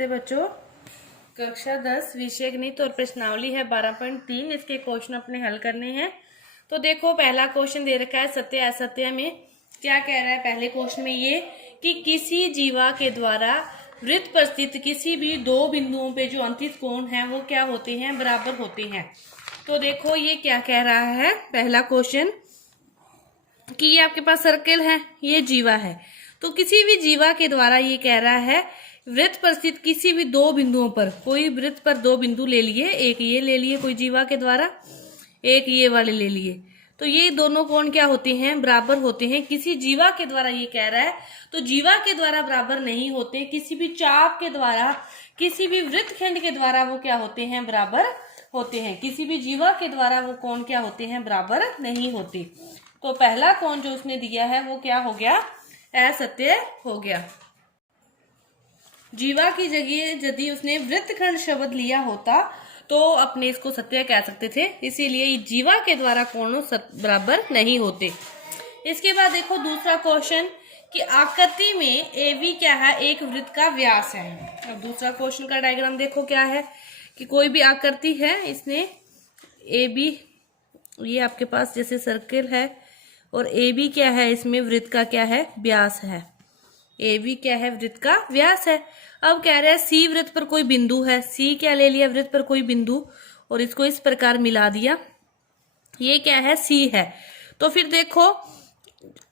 नमस्ते बच्चों। कक्षा 10 विषय गणित और प्रश्नावली है 12.3। इसके क्वेश्चन अपने हल करने हैं। तो देखो, पहला क्वेश्चन दे रखा है सत्य असत्य में। क्या कह रहा है पहले क्वेश्चन में? ये कि किसी जीवा के द्वारा वृत्त पर स्थित किसी भी दो बिंदुओं पे जो अंतित कोण है वो क्या होते हैं? बराबर होते हैं। तो देखो ये क्या कह रहा है पहला क्वेश्चन कि ये आपके पास सर्कल है, ये जीवा है। तो किसी भी जीवा के द्वारा ये कह रहा है वृत्त पर स्थित किसी भी दो बिंदुओं पर, कोई वृत्त पर दो बिंदु ले लिए, एक ये ले लिए कोई जीवा के द्वारा, एक ये वाले ले लिए, तो ये दोनों कोण क्या होते हैं? बराबर होते हैं। किसी जीवा के द्वारा ये कह रहा है, तो जीवा के द्वारा बराबर नहीं होते। किसी भी चाप के द्वारा, किसी भी वृत्तखंड के द्वारा वो क्या होते हैं? बराबर होते हैं। किसी भी जीवा के द्वारा वो कोण क्या होते हैं? बराबर नहीं होते। तो पहला कोण जो उसने दिया है वो क्या हो गया? असत्य हो गया। जीवा की जगह यदि उसने वृत्तखंड शब्द लिया होता तो अपने इसको सत्य कह सकते थे। इसीलिए जीवा के द्वारा कोण बराबर नहीं होते। इसके बाद देखो दूसरा क्वेश्चन कि आकृति में AB क्या है? एक वृत्त का व्यास है। अब दूसरा क्वेश्चन का डायग्राम देखो क्या है कि कोई भी आकृति है, इसने AB, ये आपके पास जैसे सर्कल है और AB क्या है? इसमें वृत्त का क्या है? व्यास है। AB क्या है? वृत्त का व्यास है। अब कह रहे हैं C वृत्त पर कोई बिंदु है। C क्या ले लिया? वृत्त पर कोई बिंदु, और इसको इस प्रकार मिला दिया। ये क्या है? C है। तो फिर देखो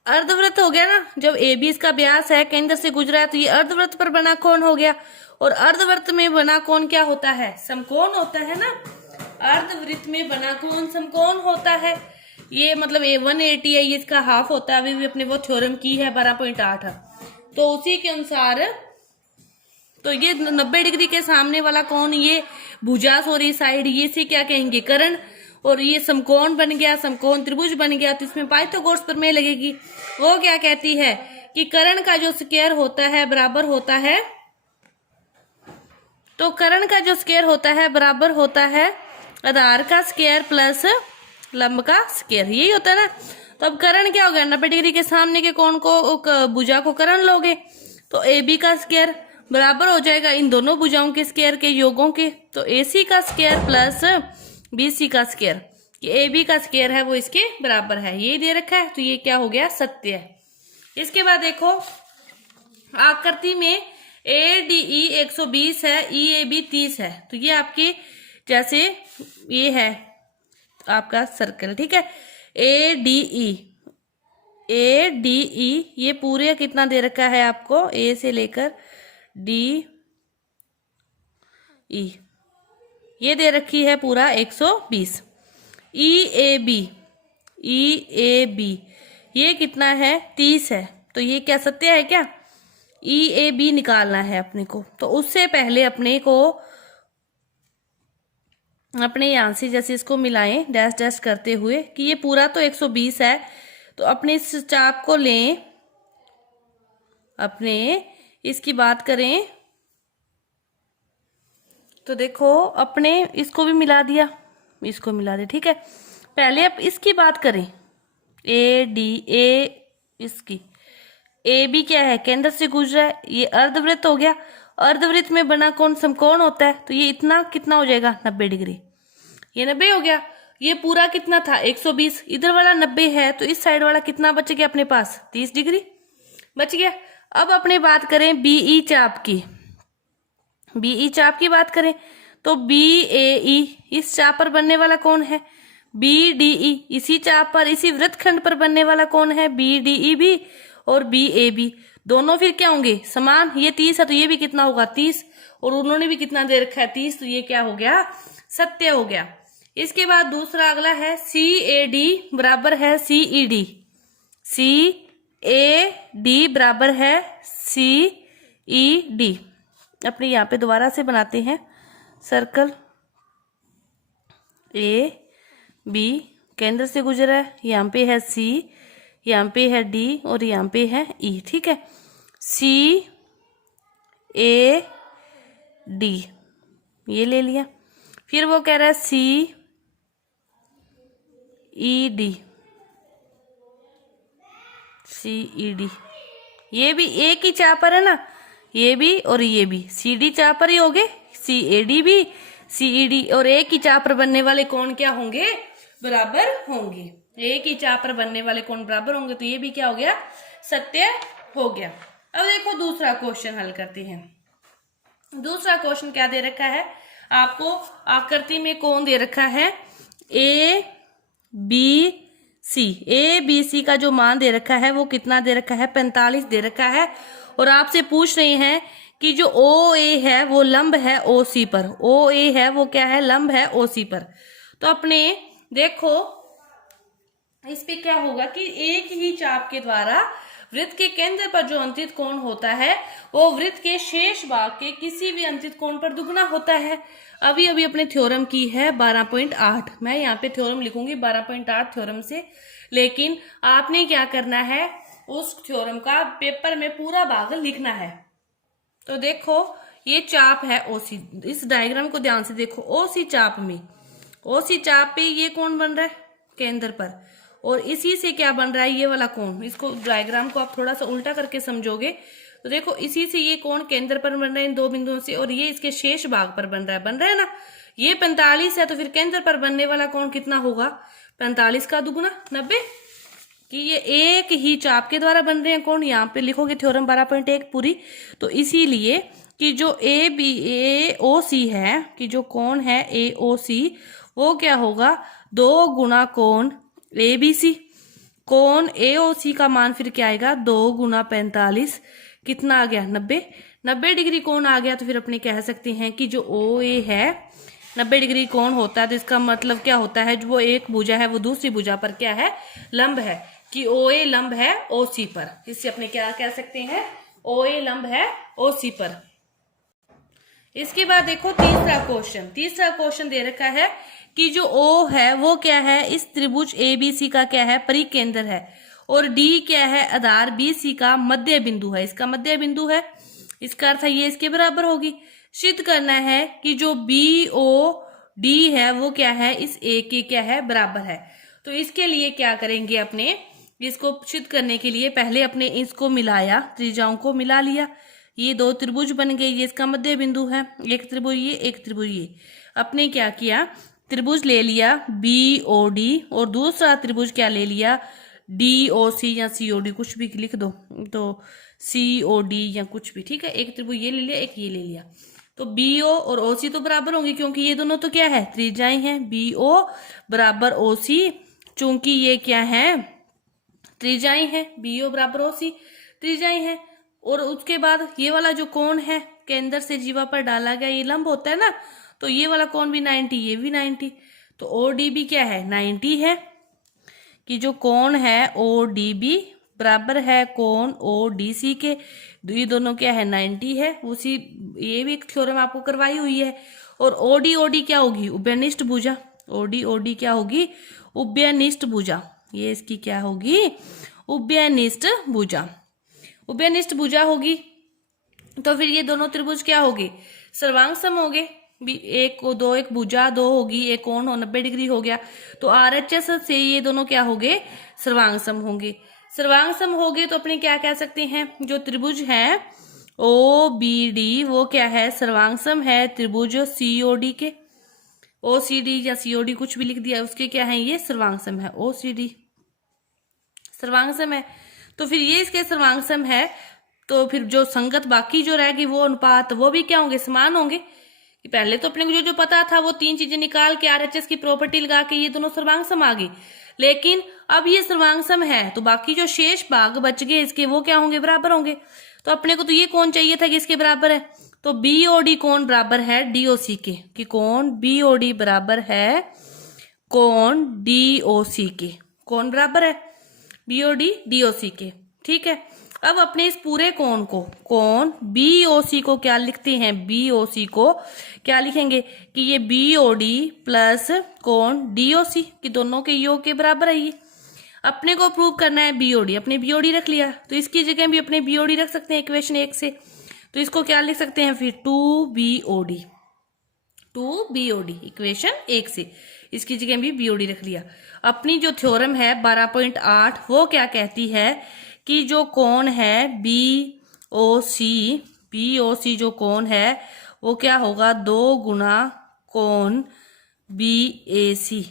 अर्धवृत्त हो गया ना। जब AB इसका व्यास है, केंद्र से गुजरा है, तो ये अर्धवृत्त पर बना कोण हो गया। और अर्धवृत्त में बना कोण क्या होता है? समकोण होता है ना। अर्धवृत्त में बना कोण समकोण होता है। ये मतलब 180 है, ये इसका हाफ होता है। अभी भी अपने वो थ्योरम की है 12.8। तो उसी के अनुसार तो ये 90 डिग्री के सामने वाला कोण ये भुजा सोरी साइड, ये से क्या कहेंगे? कर्ण। और ये समकोण बन गया, समकोण त्रिभुज बन गया। तो इसमें पाइथागोरस प्रमेय लगेगी। वो क्या कहती है कि कर्ण का जो स्क्वायर होता है बराबर होता है, तो कर्ण का जो स्क्वायर होता है बराबर होता है आधार का स्क्वायर प्लस लंब का स्क्वायर। यही होता है ना। तो अब कर्ण क्या हो गया? 90 डिग्री के सामने के कोण को, भुजा को कर्ण लोगे तो AB का स्क्वायर बराबर हो जाएगा इन दोनों भुजाओं के स्क्वायर के योगों के। तो AC का स्क्वायर प्लस BC का स्क्वायर, ये AB का स्क्वायर है वो इसके बराबर है। ये दे रखा है, तो ये क्या हो गया? सत्य है। इसके बाद देखो आकृति में ADE 120 है, EAB 30 है। तो ये आपकी जैसे ये है आपका सर्कल, ठीक है। ADE ये पूरे कितना दे रखा है आपको? A से लेकर DE ये दे रखी है पूरा 120। EAB ये कितना है? 30 है। तो ये क्या सत्य है क्या? EAB निकालना है अपने को। तो उससे पहले अपने को अपने यहां से जैसे इसको मिलाएं डैश डैश करते हुए कि ये पूरा तो 120 है। तो अपने इस चाप को लें, अपने इसकी बात करें तो देखो अपने इसको भी मिला दिया, इसको मिला दे, ठीक है। पहले अब इसकी बात करें ADA, इसकी AB क्या है? केंद्र से गुजरा है, ये अर्धवृत्त हो गया। अर्धवृत्त में बना कोण समकोण होता है। तो ये इतना कितना हो जाएगा? 90 डिग्री। ये 90 हो गया। ये पूरा कितना था? 120। इधर वाला 90 है, तो इस साइड वाला कितना बच गया अपने पास? 30 डिग्री बच गया। अब अपने बात करें BE चाप की, BE चाप की बात करें तो BAE इस चाप पर बनने वाला कौन है? BDE इसी चाप पर, इसी वृत्तखंड पर बनने वाला कौन है? BDE भी और BAB दोनों फिर क्या होंगे? समान। ये 30 है तो ये भी कितना होगा? 30। और उन्होंने भी कितना दे रखा है? 30। तो ये क्या हो गया? सत्य हो गया। इसके बाद दूसरा अगला है CAD बराबर है CED। CAD बराबर है CED। अपने यहाँ पे दोबारा से बनाते हैं सर्कल AB, केंद्र से गुजरा है, यहाँ पे है C, यहाँ पे है D और यहाँ पे है E, ठीक है। CAD ये ले लिया। फिर वो कह रहा है CED, ये भी एक ही चाप पर है ना, ये भी और ये भी सी डी चाप पर ही होंगे, सी ए डी भी, सी ई डी, और एक ही चाप पर बनने वाले कोण क्या होंगे, बराबर होंगे। एक ही चाप पर बनने वाले कोण बराबर होंगे, तो ये भी क्या हो गया, सत्य हो गया। अब देखो दूसरा क्वेश्चन हल करते हैं। दूसरा क्वेश्चन क्या दे रखा है आपको, आकृति में कोण दे रखा है A B C. A B C का जो मान दे रखा है वो कितना दे रखा है, 45 दे रखा है। और आपसे पूछ रहे हैं कि जो ओ ए है वो लंब है ओ सी पर। ओ ए है वो क्या है, लंब है ओ सी पर। तो अपने देखो इस पे क्या होगा कि एक ही चाप के द्वारा वृत्त के केंद्र पर जो अंतित कोण होता है वो वृत्त के शेष भाग के किसी भी अंतित कोण पर दुगना होता है। अभी अभी अपने थ्योरम की है 12.8, मैं यहाँ पे थ्योरम लिखूंगी 12.8 थ्योरम से, लेकिन आपने क्या करना है, उस थ्योरम का पेपर में पूरा भाग लिखना है। तो देखो ये चाप है ओसी, इस डायग्राम को ध्यान से देखो। ओसी चाप में, ओसी चाप पे ये कोण बन रहा है केंद्र पर, और इसी से क्या बन रहा है, ये वाला कोण। इसको डायग्राम को आप थोड़ा सा उल्टा करके समझोगे तो देखो इसी से ये कोण केंद्र पर बन रहा है इन दो बिंदुओं से, और ये इसके शेष भाग पर बन रहा है ना। ये 45 है, तो फिर केंद्र पर बनने वाला कोण कितना होगा, 45 का दुगुना 90, कि ये एक ही चाप के द्वारा बन रहे हैं कोण। यहाँ पे लिखोगे थ्योरम 12.1 पूरी। तो इसीलिए कि जो ए बी ए ओ सी है, कि जो कोण है ए ओ सी वो क्या होगा, 2 गुना कोण ए बी सी। कोण ए ओ सी का मान फिर क्या आएगा, 2 गुना 45, कितना आ गया 90। 90 डिग्री कोण आ गया, तो फिर अपने कह सकते हैं कि जो ओ ए है 90 डिग्री कोण होता है, तो इसका मतलब क्या होता है, जो वो एक भुजा है वो दूसरी भुजा पर क्या है, लंब है, कि ओ ए लंब है ओ सी पर। इससे अपने क्या कह सकते हैं, ओ ए लंब है ओ सी पर। इसके बाद देखो तीसरा क्वेश्चन। तीसरा क्वेश्चन दे रखा है कि जो ओ है वो क्या है, इस त्रिभुज ए बी सी का क्या है, परिकेंद्र है, और डी क्या है, आधार बी सी का मध्य बिंदु है। इसका मध्य बिंदु है, इसका अर्थ है ये इसके बराबर होगी। सिद्ध करना है कि जो बी ओ डी है वो क्या है, इस ए के क्या है, बराबर है। तो इसके लिए क्या करेंगे, अपने इसको सिद्ध करने के लिए पहले अपने इसको मिलाया, त्रिज्याओं को मिला लिया, ये 2 त्रिभुज बन गए, ये इसका मध्य बिंदु है, एक त्रिभुज ये, एक त्रिभुज ये। अपने क्या किया, त्रिभुज ले लिया बी ओ डी, और दूसरा त्रिभुज क्या ले लिया, डी ओ सी या सी ओ डी, कुछ भी लिख दो, तो सी ओ डी या कुछ भी, ठीक है। एक त्रिभुज ये ले लिया, एक ये ले लिया, तो बी ओ और ओ सी तो बराबर होंगे, क्योंकि ये दोनों तो क्या है, त्रिज्याएं हैं। बी ओ बराबर ओ सी, चूंकि ये क्या है, त्रिज्याएं हैं, बी ओ बराबर ओ सी त्रिज्याएं हैं। और उसके बाद ये वाला जो कोण है केंद्र से जीवा पर डाला गया, ये लंब होता है ना, तो ये वाला कोण भी 90, ये भी 90, तो ओ डी बी क्या है, 90 है, कि जो कोण है ओ डी बी बराबर है कोण ओ डी सी के। ये दोनों क्या है, 90 है। उसी ये भी एक थ्योरम आपको करवाई हुई है। और ओ डी क्या होगी, उभयनिष्ठ भुजा। ओ डी क्या होगी, उभयनिष्ठ भुजा। ये इसकी क्या होगी, उभयनिष्ठ भुजा। उभयनिष्ठ भुजा होगी, तो फिर ये दोनों त्रिभुज क्या होगे, सर्वांग सम होगे। एक को दो, एक भुजा 2 होगी, एक कोण 90 डिग्री हो गया, तो आरएचएस से ये दोनों क्या होंगे, सर्वांग सम होंगे। सर्वांग सम हो गए तो अपने क्या कह सकते हैं, जो त्रिभुज है ओ बी डी वो क्या है, सर्वांग सम है त्रिभुज सीओडी के। ओ सी डी या सीओडी कुछ भी लिख दिया, उसके क्या है, ये सर्वांग सम है, ओ सी डी सर्वांग सम है। तो फिर ये इसके सर्वांग सम है, तो फिर जो संगत बाकी जो रहेगी वो अनुपात वो भी क्या होंगे, समान होंगे। कि पहले तो अपने को जो पता था वो 3 चीजें निकाल के आरएचएस की प्रॉपर्टी लगा के ये दोनों सर्वांग सम आ गई, लेकिन अब ये सर्वांग सम है तो बाकी जो शेष भाग बच गए इसके वो क्या होंगे, बराबर होंगे। तो अपने को तो ये कौन चाहिए था कि इसके बराबर है, तो बीओडी कौन बराबर है डीओसी के, कि कौन बीओडी बराबर है कौन डीओसी के, कौन बराबर है बीओडी डीओसी के, ठीक है। अब अपने इस पूरे कोण को, कोण बीओसी को क्या लिखते हैं, बीओसी को क्या लिखेंगे कि ये बीओडी प्लस कोण डीओसी, कि दोनों के योग के बराबर है। ये अपने को प्रूव करना है बीओडी, अपने बीओडी रख लिया, तो इसकी जगह भी अपने बीओडी रख सकते हैं इक्वेशन 1 से, तो इसको क्या लिख सकते हैं फिर 2BOD, 2BOD इक्वेशन 1 से, इसकी जगह भी बीओडी रख लिया। अपनी जो थ्योरम है 12.8 वो क्या कहती है कि जो कोण है BOC BOC जो कोण है वो क्या होगा, 2 गुना कोण BAC।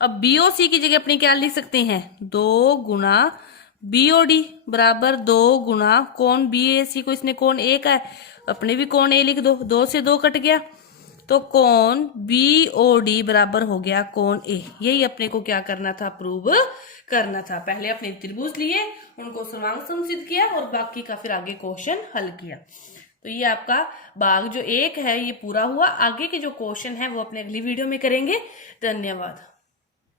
अब BOC की जगह अपनी क्या लिख सकते हैं, 2 गुना BOD बराबर 2 गुना कोण BAC को इसने कोण A का है, अपने भी कोण A लिख दो, 2 से 2 कट गया तो कोण BOD बराबर हो गया कोण A। यही अपने को क्या करना था, प्रूव करना था। पहले अपने त्रिभुज लिए, उनको समांग समसिद्ध किया और बाकी का फिर आगे क्वेश्चन हल किया। तो ये आपका भाग जो 1 है ये पूरा हुआ। आगे के जो क्वेश्चन है वो अपने अगली वीडियो में करेंगे। धन्यवाद।